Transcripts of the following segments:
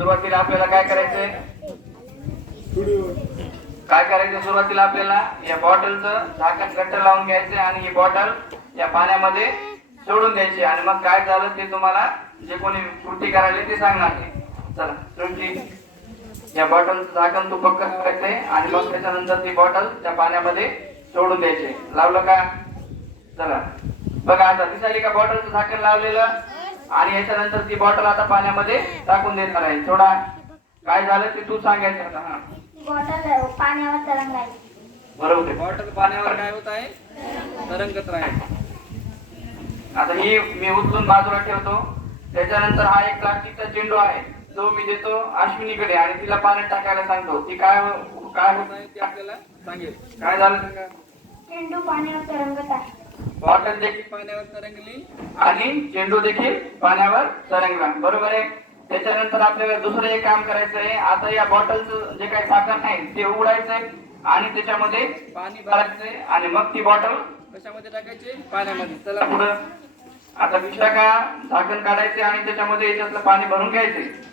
सुरुवातीला आपल्याला काय करायचंय, काय करायचं सुरुवातीला आपल्याला या बॉटलचं झाकण घट्ट लावून घ्यायचं आणि ही बॉटल या पाण्यामध्ये सोडून द्यायची आणि मग काय झालं ते तुम्हाला जे कोणी कृती करायला ते सांगणार आहे. चला सृष्टी, या बॉटलचं झाकण तू पक्क करायचंय आणि मग त्याच्यानंतर ती बॉटल त्या पाण्यामध्ये सोडून द्यायची. लावलं का? चला बघा आता दिसायली का बॉटलचं झाकण लावलेलं आणि याच्यानंतर ती बॉटल आता पाण्यामध्ये टाकून देणार आहे. थोडा काय झालं ते तू सांगायचं आता. हा बॉटल पाण्यावर तरंगायची. बरोबर, बॉटल पाण्यावर काय होत आहे, तरंगत राहील. आता ही मी उचलून बाजूला ठेवतो. त्याच्यानंतर हा एक प्लास्टिकचा चेंडू आहे, तो मी देतो अश्विनीकडे आणि तिला पाण्यात टाकायला सांगतो. ती काय काय होत आहे ते आपल्याला सांगेल. काय झालं? चेंडू पाण्यावर तरंगत आहे. बॉटल देखील पाण्यावर तरंगली आणि चेंडू देखील पाण्यावर तरंगला. बरोबर आहे. त्याच्यानंतर आपल्याला दुसरं एक काम करायचं आहे. आता या बॉटलचं जे काही झाकण आहे ते उघडायचंय आणि त्याच्यामध्ये पाणी भरायचंय आणि मग ती बॉटल कशामध्ये टाकायची, पाण्यामध्ये. चला पुढं. आता विशाखा झाकण काढायचे आणि त्याच्यामध्ये याच्यातलं पाणी भरून घ्यायचे.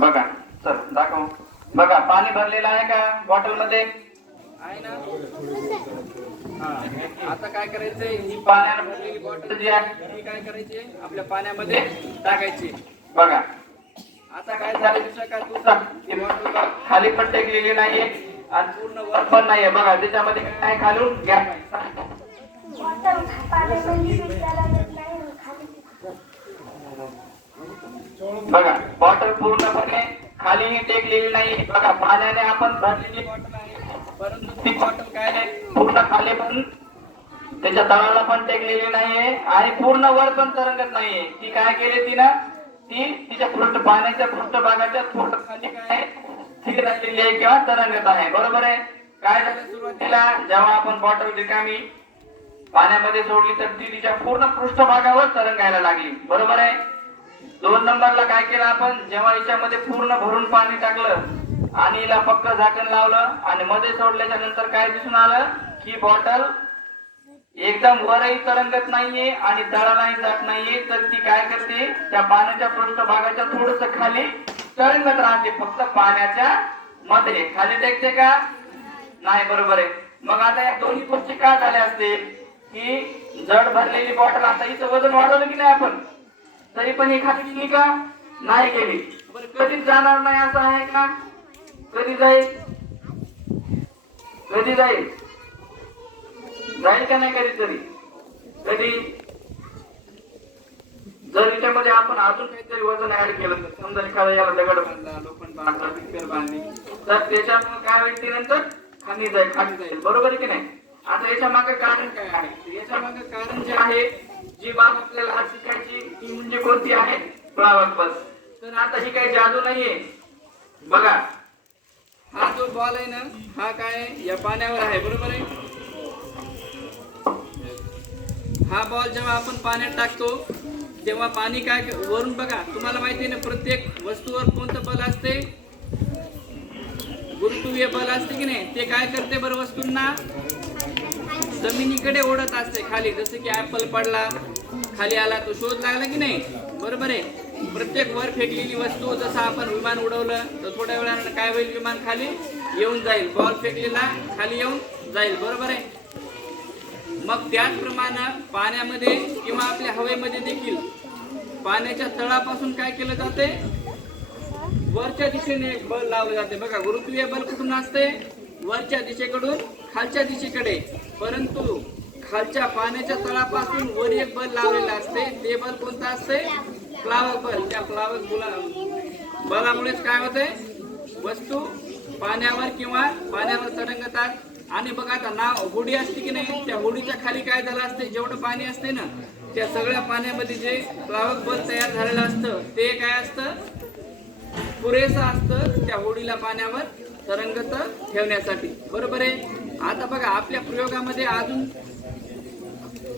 बघा चल दाखव. बघा पाणी भरलेलं आहे का बॉटल मध्ये, आहे ना? हा आता काय करायचंय, ही पाण्याने भरलेली बॉटल जी आहे ती काय करायची, आपल्या पाण्यामध्ये टाकायची. बघा आता काय झालं विशाखा तू सांग. ही बॉटल खाली पण टेकलेली नाहीये आणि पूर्ण वर पण नाहीये. बघा त्याच्यामध्ये काय खालून घ्या. बॉटल पाण्यामध्ये मिसळला जात नाही. बघा बॉटल पूर्णपणे खाली टेकलेली नाही. बघा पाण्याने आपण भरलेली बॉटल आहे, परंतु ती बॉटल काय नाही, पूर्ण खाली पण त्याच्या तळाला पण टेकलेली नाहीये आणि पूर्ण वर पण तरंगत नाहीये. ती काय केली तिनं, ती तिच्या पाण्याच्या पृष्ठभागाच्या थोडं खाली काय स्थिर राहिलेली आहे किंवा तरंगत आहे. बरोबर आहे. काय झालं सुरुवातीला जेव्हा आपण बॉटल रिकामी पाण्यामध्ये सोडली तर ती तिच्या पूर्ण पृष्ठभागावर तरंगायला लागली. बरोबर आहे. 2 नंबरला काय केलं आपण, जेव्हा याच्यामध्ये पूर्ण भरून पाणी टाकलं आणि हिला पक्क झाकण लावलं आणि मध्ये सोडल्याच्या नंतर काय दिसून आलं की बॉटल एकदम वरही तरंगत नाहीये आणि तळालाही जात नाहीये. तर ती काय करते, त्या पाण्याच्या पृष्ठभागाच्या थोडस खाली तरंगत राहते, फक्त पाण्याच्या मध्ये. खाली टेकते का नाही? बरोबर आहे. मग आता या दोन्ही गोष्टी का झाल्या असतील की जड भरलेली बॉटल, आता हिचं वजन वाढवलं की नाही आपण, तरी पण ही खाली गेली का नाही गेली. बरं कधीच जाणार नाही असं आहे का? कधी जाईल, कधी जाईल, जाईल का नाही कधीतरी? कधी जर याच्यामध्ये आपण अजून काहीतरी वजन ऍड केलं तर, समजा एखादा याला दगड बांधला, लोखंड बांधला, पिक्चर बांधली, तर त्याच्यामुळे काय होईल, ती नंतर खाली जाईल. बरोबर की नाही? आता याच्या मागे कारण काय आहे? याच्या मागे कारण जे आहे, जी बाब आपल्याला आज शिकायची ती म्हणजे कोणती आहे, प्लावक बल. तर आता ही काही जादू नाहीये. बघा हा जो बॉल आहे ना, हा काय या पाण्यावर आहे. बरोबर आहे. हा बॉल जेव्हा आपण पाण्यात टाकतो तेव्हा पाणी काय वरून, बघा तुम्हाला माहिती आहे ना, प्रत्येक वस्तूवर कोणतं बल असते, गुरुत्वीय बल असते की नाही. ते काय करते बरं, वस्तूंना जमिनीकडे ओढत असते खाली. जसं की ऍपल पडला, खाली आला, तो शोध लागला की नाही. बरोबर आहे. प्रत्येक वर फेकलेली वस्तू, जसं आपण विमान उडवलं तर थोड्या वेळानं काय होईल, विमान खाली येऊन जाईल, बॉल फेकलेला खाली येऊन जाईल. बरोबर आहे. मग त्याचप्रमाणे पाण्यामध्ये किंवा आपल्या हवेमध्ये देखील पाण्याच्या तळापासून काय केलं जाते, वरच्या दिशेने एक बल लावले जाते. बघा गुरुत्वीय बल कुठून असते, वरच्या दिशेकडून खालच्या दिशेकडे. परंतु खालच्या पाण्याच्या तळापासून वर एक बल लावलेलं असते. ते बल कोणतं असते, प्लावक बल. त्या प्लावक बलामुळेच काय होते, वस्तू पाण्यावर किंवा पाण्यावर तरंगतात. आणि बघा आता नाव होडी असते की नाही, त्या होडीच्या खाली काय झालं असते, जेवढं पाणी असते ना, त्या सगळ्या पाण्यामध्ये जे प्लावक बल तयार झालेलं असतं ते काय असतं, पुरेसं असतं त्या होडीला पाण्यावर तरंगत ठेवण्यासाठी. बरोबर आहे. आता बघा आपल्या प्रयोगामध्ये अजून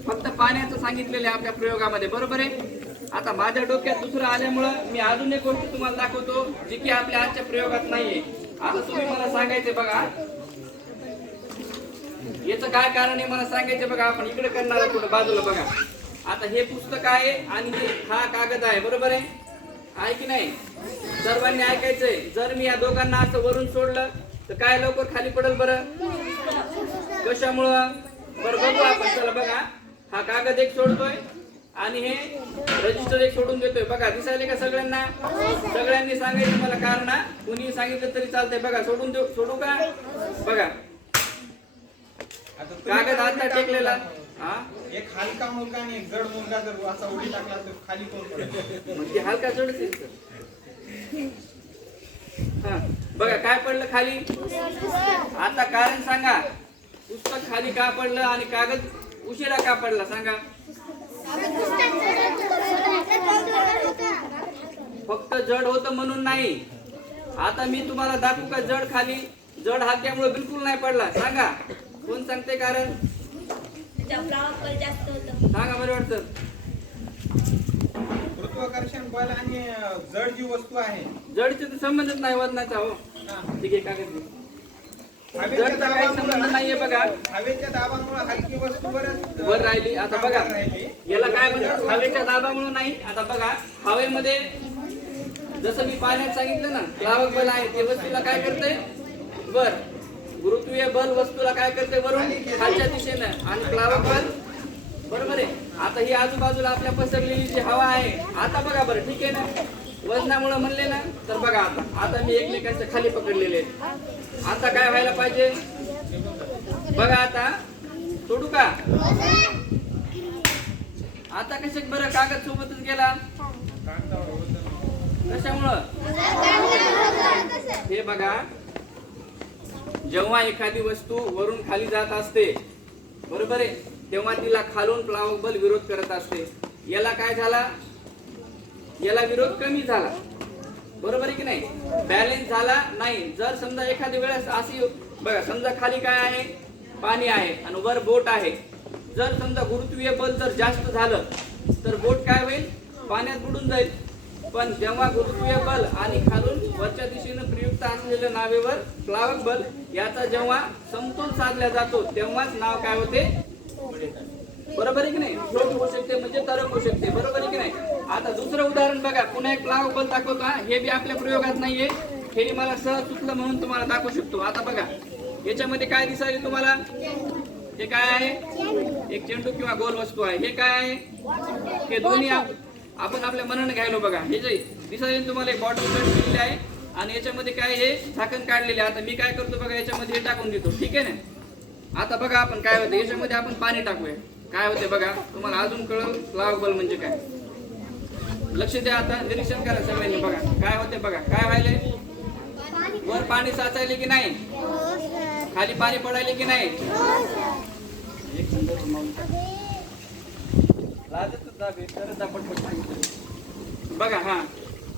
फक्त पाण्याचं सांगितलेलं आहे आपल्या प्रयोगामध्ये. बरोबर आहे. आता माझ्या डोक्यात दुसरं आल्यामुळं मी अजून एक गोष्ट तुम्हाला दाखवतो जी की आपल्या आजच्या प्रयोगात नाहीये. आता तुम्ही मला सांगायचे बघा याचं काय कारण आहे मला सांगायचं बघा. आपण इकडे करणार आहोत थोडं बाजूला बघा. आता हे पुस्तक आहे आणि हा कागद आहे, बरोबर आहे की नाही? सर्वांनी ऐकायचंय. जर मी या दोघांना असं वरून सोडलं तर काय लवकर खाली पडेल बरं? कशामुळं बरं बघू आपण. चला बघा, हा कागद एक सोडतोय आणि हे रजिस्टर एक सोडून देतोय. बघा दिसायले का सगळ्यांना? सगळ्यांनी सांगायचं मला कारण. कुणी सांगितलं तरी चालतंय. बघा सोडू का? बघा कागद आता टेकलेला. हा एक हलका मुलगा आणि एक जड मुलगा जर असा उडी टाकला तर खाली कोण पडेल? मग ते हलका जडच आहे. हा बघा काय पडलं खाली. आता कारण सांगा, पुस्तक खाली का पडलं आणि कागद उशिरा का पडला सांगा? फक्त जड होतं म्हणून नाही. आता मी तुम्हाला दाखवू का जड खाली जड हलक्यामुळे बिलकुल नाही पडला? सांगा कोण सांगते कारण? सांगा बरं वाटतं. गुरुत्वाकर्षण बल आणि जड जी वस्तू आहे जडचे तर संबंधच नाही वजनाचा. हो ठीक आहे कागद घे. हवेच्या जडचा काही संबंध नाहीये बघा. हवेच्या दाबामुळे हलकी वस्तू वर राहिली. आता बघा राहिली. याला काय म्हणतात? हवेच्या दाबामुळे नाही. आता बघा हवेमध्ये जसं मी पाण्यात सांगितलं ना प्लावक बल आहे ते वस्तूला काय करते? वर. गुरुत्वीय बल वस्तूला काय करते? वरून खालच्या दिशेनं. आणि प्लावक बल बरोबर आहे. आता ही आजूबाजूला आपल्या पसरलेली जी हवा आहे आता बघा बरं ठीक आहे ना. वजनामुळे म्हणले ना तर बघा आता मी एकमेकांच्या खाली पकडलेले. आता काय व्हायला पाहिजे बघा. आता सोडू का? आता कसे बरं कागद सोबतच गेला? कशामुळं? हे बघा जेव्हा एखादी वस्तू वरून खाली जात असते बरोबर आहे तेव्हा तिला खालून प्लावक बल विरोध करत असते. याला काय झाला? याला विरोध कमी झाला बरोबर आहे की नाही? बॅलन्स झाला नाही. जर समजा एखादी वेळेस अशी बघा समजा खाली काय आहे? पाणी आहे आणि वर बोट आहे. जर समजा गुरुत्वीय बल जर जास्त झालं तर बोट काय होईल? पाण्यात बुडून जाईल. पण जेव्हा गुरुत्वीय बल आणि खालून वरच्या दिशेनं प्रयुक्त असलेल्या नावेवर प्लावक बल याचा जेव्हा समतोल साधला जातो तेव्हाच नाव काय होते? बरोबर आहे की नाही? फ्लोट होऊ शकते म्हणजे तरंग होऊ शकते. बरोबर आहे की नाही? आता दुसरं उदाहरण बघा. पुन्हा एक प्लावक बल दाखवतो. हे बी आपल्या प्रयोगात नाहीये. हे मला सहज सुचलं म्हणून तुम्हाला दाखवू शकतो. आता बघा याच्यामध्ये काय दिसायला तुम्हाला? हे काय आहे? एक चेंडू किंवा गोल वस्तू आहे. हे काय आहे? हे दोन्ही आपण आपल्या मनानं घ्यायलो. बघा हे जे दिसायला तुम्हाला एक बॉटल दिलेली आहे आणि याच्यामध्ये काय हे झाकण काढलेले. आता मी काय करतो बघा याच्यामध्ये हे टाकून देतो. ठीक आहे ना? आता बघा आपण काय होतं याच्यामध्ये आपण पाणी टाकूया. काय होते बघा तुम्हाला अजून कळलं प्लावक बल म्हणजे काय. लक्ष द्या. आता निरीक्षण करा सगळ्यांनी. बघा काय होते बघा. काय व्हायलंय? वर पाणी साचायले की नाही? खाली पाणी पडायले की नाही? एक बघा हा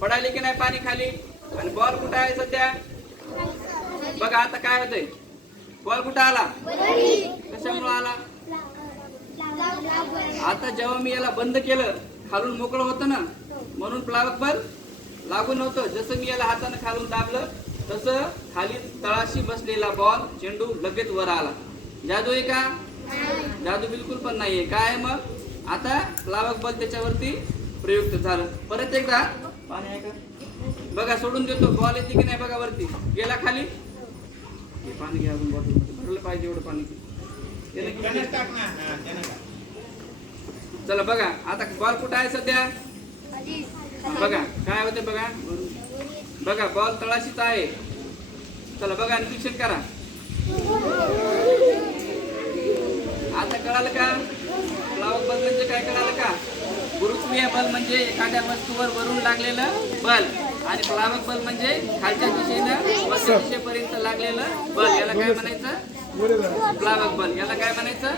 पडायले की नाही पाणी खाली? आणि बॉल कुठं आहे सध्या? बघा आता काय होतंय? बॉल कुठं आला? कशामुळे आला? आता जेव्हा मी याला बंद केलं खालून मोकळं होतं ना म्हणून प्लावक बल लागून होतं. जसं मी याला हाताने खालून दाबलं तसं खाली तळाशी बसलेला बॉल चेंडू लगेच वर आला. जादू आहे का? जादू बिलकुल पण नाहीये. काय आहे मग? आता प्लावक बल त्याच्यावरती प्रयुक्त झालं. परत एकदा पाणी आहे का? बघा सोडून देतो. बॉल येते की नाही बघा वरती गेला खाली. हे पाणी घ्या अजून बॉटल भरलं पाहिजे एवढं पाणी. चला बघा आता बॉल कुठं आहे सध्या? बघा काय होते बघा. बघा बॉल तळाशीच आहे. चला बघा निरीक्षण करा. आता कळालं का? प्लावक बल म्हणजे काय कळालं का? गुरुत्वीय बल म्हणजे एखाद्या वस्तूवर वरून लागलेलं बल आणि प्लावक बल म्हणजे खालच्या दिशेनं वरच्या दिशेपर्यंत लागलेलं बल. याला काय म्हणायचं? प्लावक बल. याला काय म्हणायचं?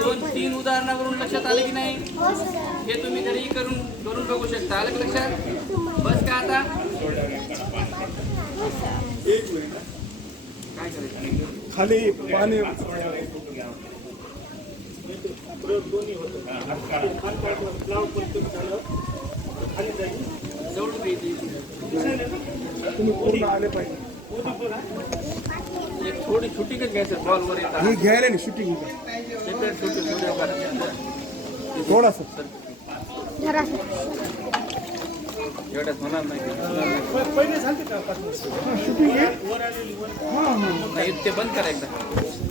2-3 उदाहरणावरून लक्षात आले की नाही? हे तुम्ही घरी करून बघू शकता. आलं का लक्षात? बस का आता? काय करायचं? खाली पाणी एक थोडी शूटिंगच घ्यायचं बॉलवर येतात हे घ्यायला नाही शूटिंग सेपरेट छोटे थोडासा एवढ्यात होणार नाही पहिले झालते का नाही, ते बंद करा एकदा